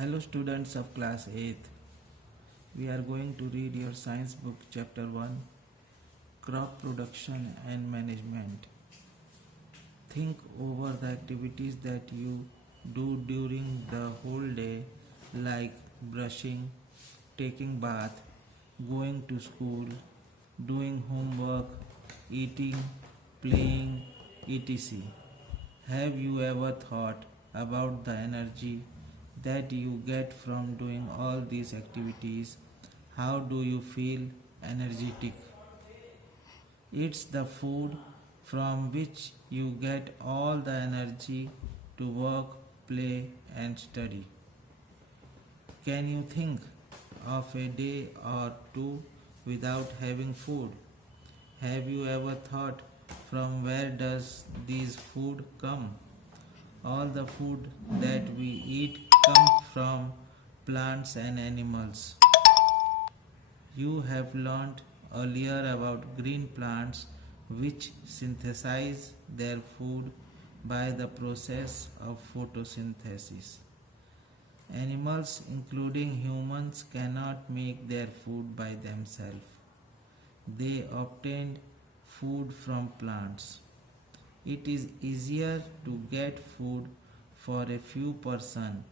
Hello students of class 8th. We are going to read your science book chapter 1 Crop Production and Management. Think over the activities that you do during the whole day like brushing, taking bath, going to school, doing homework, eating, playing, etc. Have you ever thought about the energy that you get from doing all these activities? How do you feel energetic? It's the food from which you get all the energy to work, play, and study. Can you think of a day or two without having food? Have you ever thought from where does this food come? All the food that we eat come from plants and animals. You have learned earlier about green plants which synthesize their food by the process of photosynthesis. Animals, including humans, cannot make their food by themselves. They obtained food from plants. It is easier to get food for a few persons,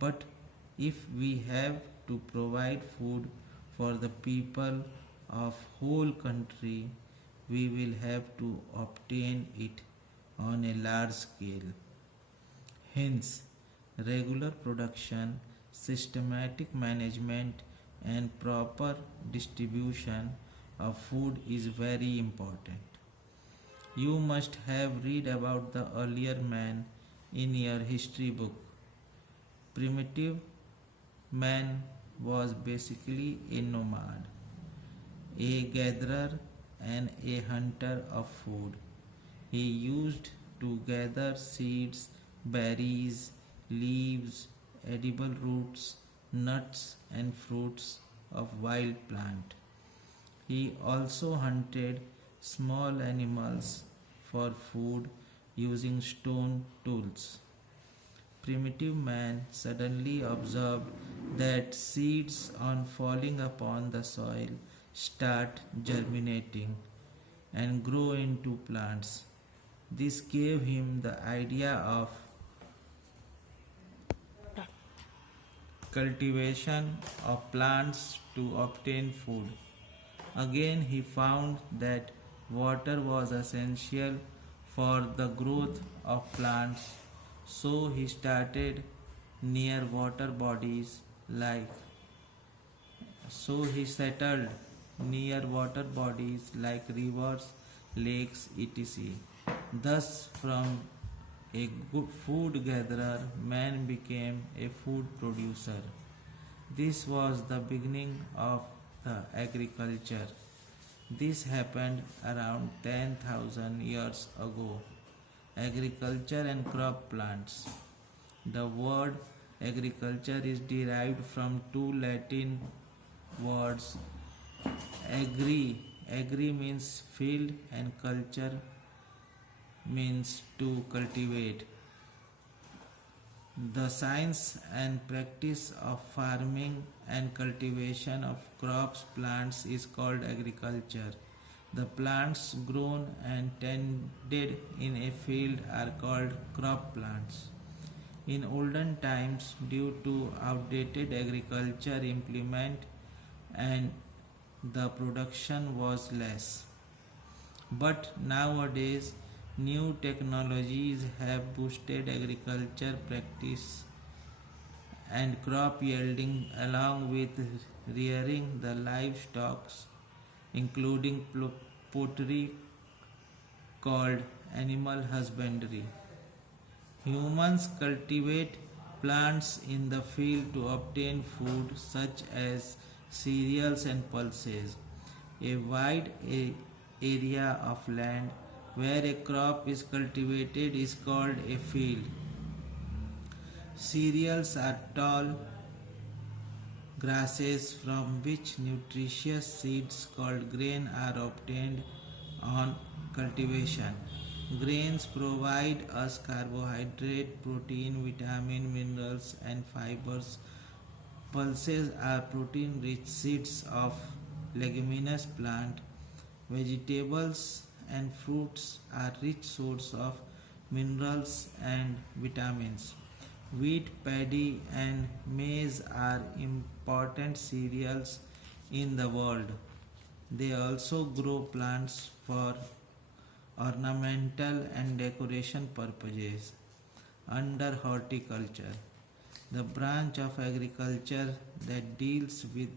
but if we have to provide food for the people of whole country, we will have to obtain it on a large scale. Hence, regular production, systematic management, and proper distribution of food is very important. You must have read about the earlier man in your history book. Primitive man was basically a nomad, a gatherer and a hunter of food. He used to gather seeds, berries, leaves, edible roots, nuts and fruits of wild plant. He also hunted small animals for food using stone tools. Primitive man suddenly observed that seeds on falling upon the soil start germinating and grow into plants. This gave him the idea of cultivation of plants to obtain food. Again, he found that water was essential for the growth of plants, so he started near water bodies like so he settled near water bodies like rivers, lakes, etc. Thus, from a good food gatherer, man became a food producer. This was the beginning of the agriculture. This happened around 10,000 years ago. Agriculture and crop plants. The word agriculture is derived from two Latin words. Agri means field and culture means to cultivate. The science and practice of farming and cultivation of crops plants is called agriculture. The plants grown and tended in a field are called crop plants. In olden times, due to outdated agriculture implement and the production was less. But nowadays, new technologies have boosted agriculture practice and crop yielding along with rearing the livestock, including poultry called animal husbandry. Humans cultivate plants in the field to obtain food such as cereals and pulses. A wide area of land where a crop is cultivated is called a field. Cereals are tall grasses from which nutritious seeds called grain are obtained on cultivation. Grains provide us carbohydrate, protein, vitamin, minerals, and fibers. Pulses are protein-rich seeds of leguminous plant. Vegetables and fruits are rich source of minerals and vitamins. Wheat, paddy, and maize are important cereals in the world. They also grow plants for ornamental and decoration purposes. Under horticulture, the branch of agriculture that deals with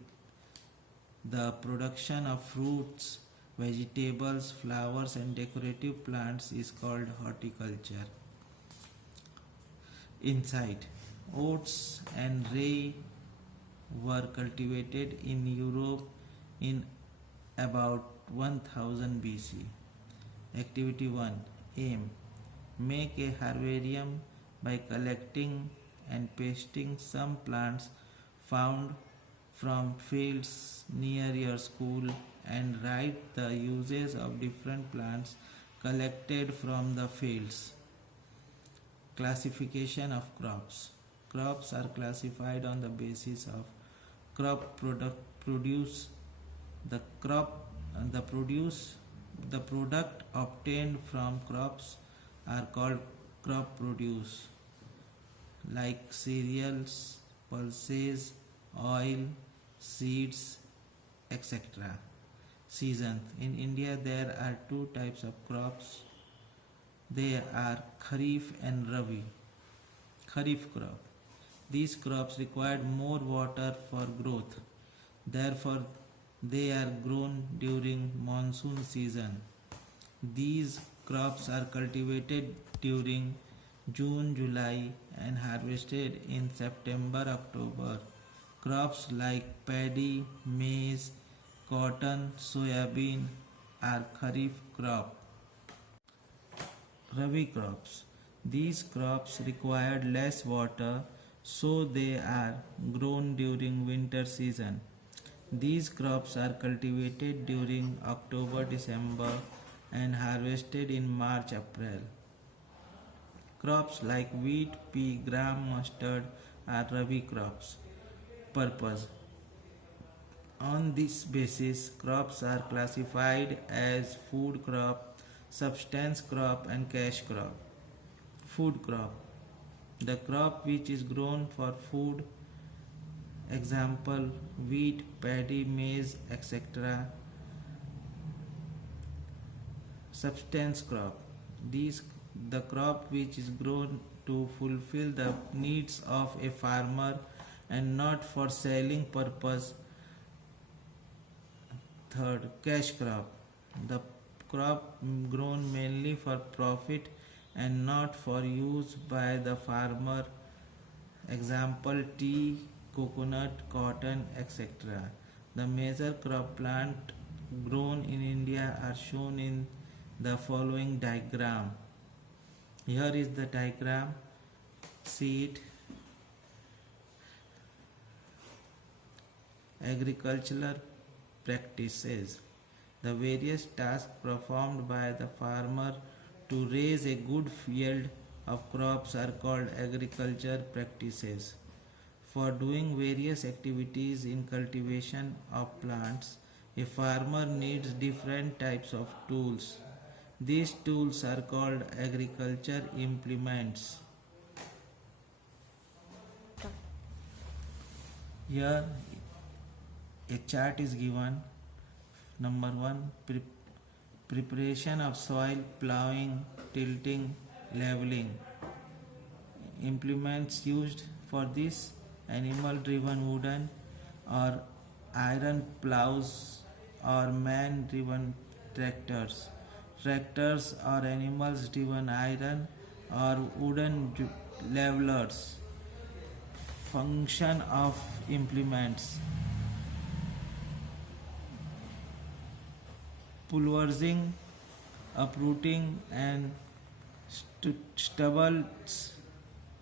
the production of fruits, vegetables, flowers, and decorative plants is called horticulture. Insight: oats and rye were cultivated in Europe in about 1000 BC. Activity 1. Aim: make a herbarium by collecting and pasting some plants found from fields near your school and write the uses of different plants collected from the fields. Classification of crops. Crops are classified on the basis of crop produce. The crop the produce the product obtained from crops are called crop produce, like cereals, pulses, oil, seeds, etc. Season. In India there are two types of crops. They are Kharif and Rabi. Kharif crop. These crops require more water for growth. Therefore, they are grown during monsoon season. These crops are cultivated during June, July and harvested in September, October. Crops like paddy, maize, cotton, soybean are Kharif crop. Rabi crops. These crops require less water, so they are grown during winter season. These crops are cultivated during October December and harvested in March April. Crops like wheat, pea, gram, mustard are Rabi crops. Purpose: on this basis, crops are classified as food crop, substance crop, and cash crop. Food crop: the crop which is grown for food, example wheat, paddy, maize, etc. Substance crop: these the crop which is grown to fulfill the needs of a farmer and not for selling purpose. Third, cash crop: the crop grown mainly for profit and not for use by the farmer, example tea, coconut, cotton, etc. The major crop plant grown in India are shown in the following diagram. Here is the diagram. See it. Agricultural practices. The various tasks performed by the farmer to raise a good yield of crops are called agriculture practices. For doing various activities in cultivation of plants, a farmer needs different types of tools. These tools are called agriculture implements. Here a chart is given. Number 1, preparation of soil, plowing, tilting, leveling. Implements used for this: animal driven wooden or iron plows or man driven tractors. Tractors or animals driven iron or wooden levelers. Function of implements: pulverizing, uprooting and stubbles,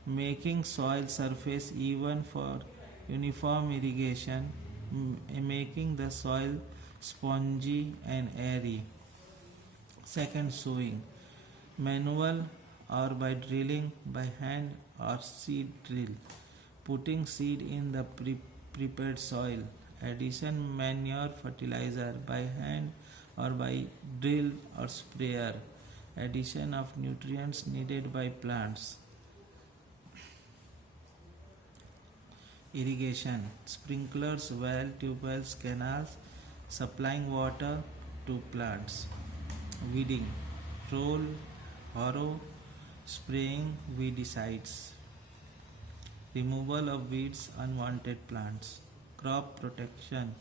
making soil surface even for uniform irrigation, making the soil spongy and airy. Second, sowing: manual or by drilling by hand or seed drill, putting seed in the prepared soil, addition manure fertilizer by hand or by drill or sprayer, addition of nutrients needed by plants, irrigation, sprinklers, well, tube wells, canals, supplying water to plants, weeding, roll, harrow, spraying weedicides, removal of weeds, unwanted plants, crop protection,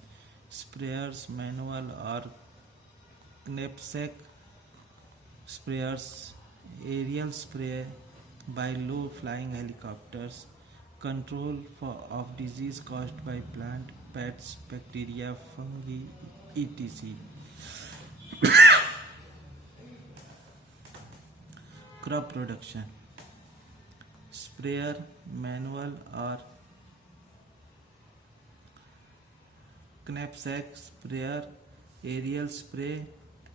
sprayers, manual or knapsack sprayers, aerial spray by low flying helicopters, control of disease caused by plant, pests, bacteria, fungi, etc. Crop production, sprayer, manual or knapsack sprayer, aerial spray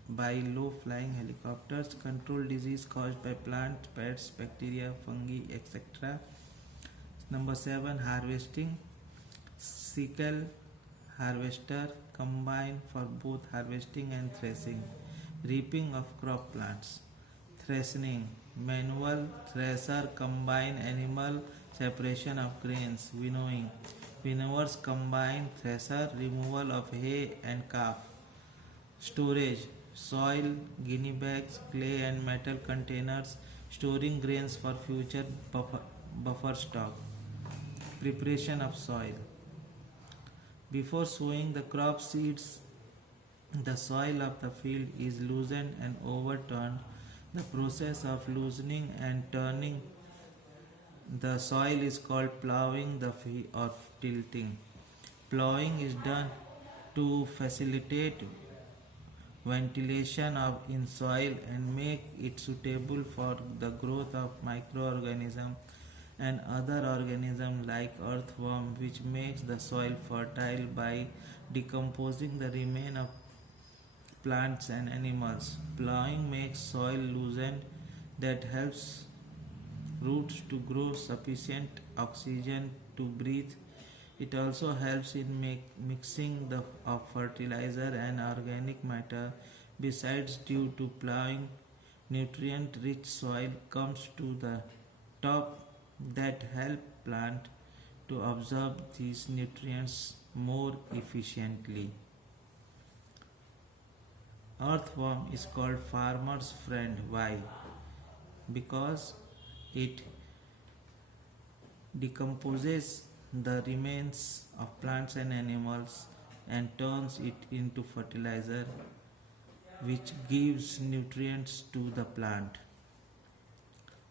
by low flying helicopters, control disease caused by plants, pests, bacteria, fungi, etc. Number 7, harvesting, sickle, harvester, combine for both harvesting and threshing, reaping of crop plants, threshing, manual thresher, combine, animal separation of grains, winnowing, winnowers, combine, thresher, removal of hay and calf, storage, soil, guinea bags, clay and metal containers, storing grains for future buffer stock, preparation of soil. Before sowing the crop seeds, the soil of the field is loosened and overturned. The process of loosening and turning the soil is called plowing the field or tilting. Plowing is done to facilitate ventilation of in soil and make it suitable for the growth of microorganisms and other organisms like earthworm, which makes the soil fertile by decomposing the remains of plants and animals. Plowing makes soil loosened that helps roots to grow sufficient oxygen to breathe. It also helps in mixing of fertilizer and organic matter. Besides, due to plowing, nutrient-rich soil comes to the top that help plant to absorb these nutrients more efficiently. Earthworm is called farmer's friend. Why? Because it decomposes the remains of plants and animals and turns it into fertilizer, which gives nutrients to the plant.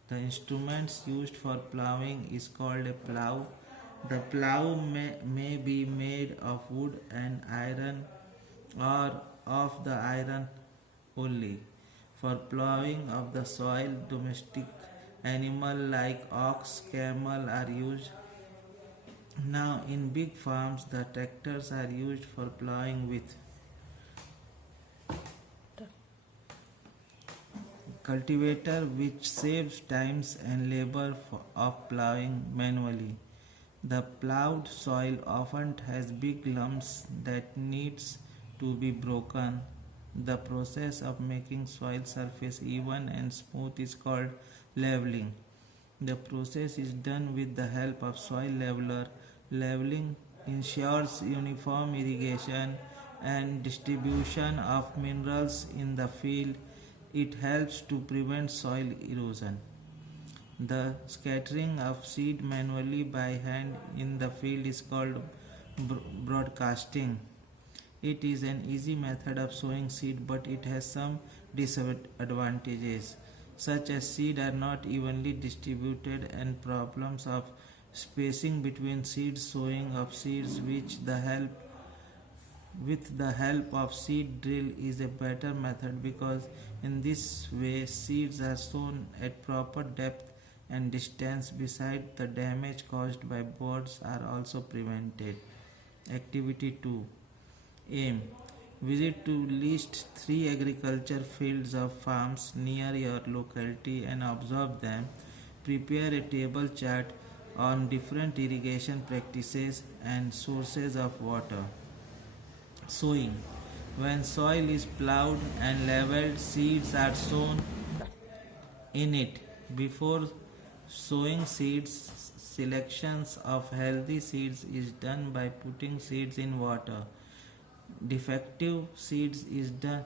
The instruments used for plowing is called a plow. The plow may be made of wood and iron or of the iron only. For plowing of the soil, domestic animals like ox, camel are used. Now, in big farms, the tractors are used for plowing with cultivator, which saves times and labor of plowing manually. The plowed soil often has big lumps that needs to be broken. The process of making soil surface even and smooth is called leveling. The process is done with the help of soil leveler. Leveling ensures uniform irrigation and distribution of minerals in the field. It helps to prevent soil erosion. The scattering of seed manually by hand in the field is called broadcasting. It is an easy method of sowing seed, but it has some disadvantages, such as seed are not evenly distributed and problems of spacing between seeds. Sowing of seeds with the help of seed drill is a better method, because in this way seeds are sown at proper depth and distance. Besides, the damage caused by birds are also prevented. Activity 2. Aim. Visit to least 3 agriculture fields of farms near your locality and observe them. Prepare a table chart on different irrigation practices and sources of water. Sowing. When soil is plowed and leveled, seeds are sown in it. Before sowing seeds, selections of healthy seeds is done by putting seeds in water. Defective seeds is done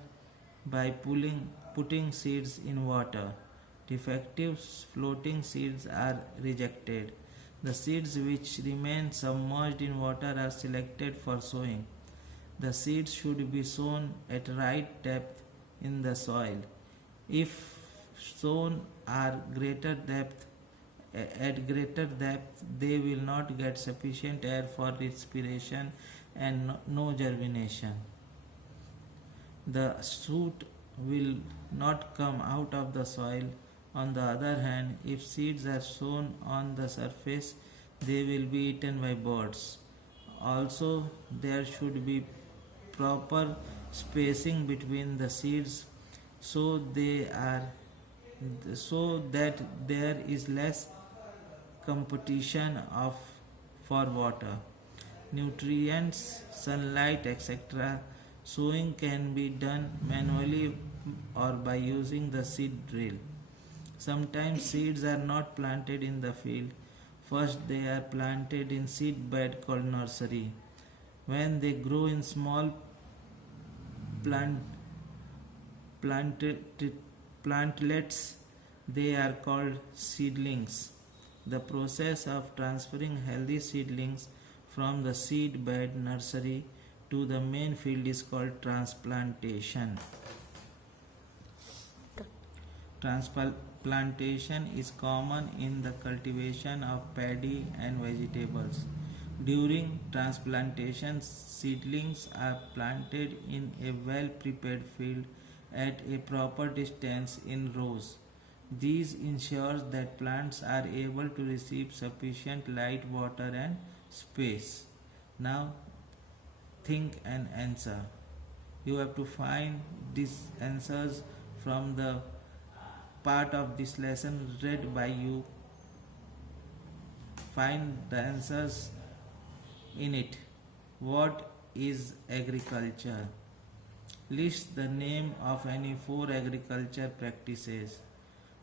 by putting seeds in water. Defective floating seeds are rejected. The seeds which remain submerged in water are selected for sowing. The seeds should be sown at right depth in the soil. If sown are at greater depth, they will not get sufficient air for respiration and no germination. The shoot will not come out of the soil. On the other hand, if seeds are sown on the surface, they will be eaten by birds. Also, there should be proper spacing between the seeds so that there is less competition for water, nutrients, sunlight, etc. Sowing can be done manually or by using the seed drill. Sometimes seeds are not planted in the field. First, they are planted in seed bed called nursery. When they grow in small plant, plantlets, they are called seedlings. The process of transferring healthy seedlings from the seed bed nursery to the main field is called transplantation. Transplantation is common in the cultivation of paddy and vegetables. During transplantation, seedlings are planted in a well prepared field at a proper distance in rows. This ensures that plants are able to receive sufficient light, water, and space. Now, think and answer. You have to find these answers from the part of this lesson read by you. Find the answers in it. What is agriculture? List the name of any 4 agriculture practices.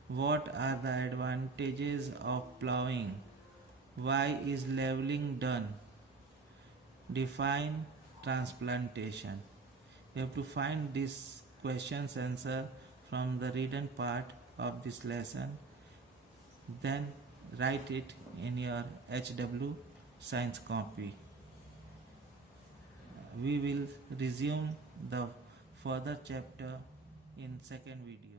What are the advantages of plowing? Why is leveling done? Define transplantation. You have to find this question's answer from the written part of this lesson. Then write it in your HW science copy. We will resume the further chapter in second video.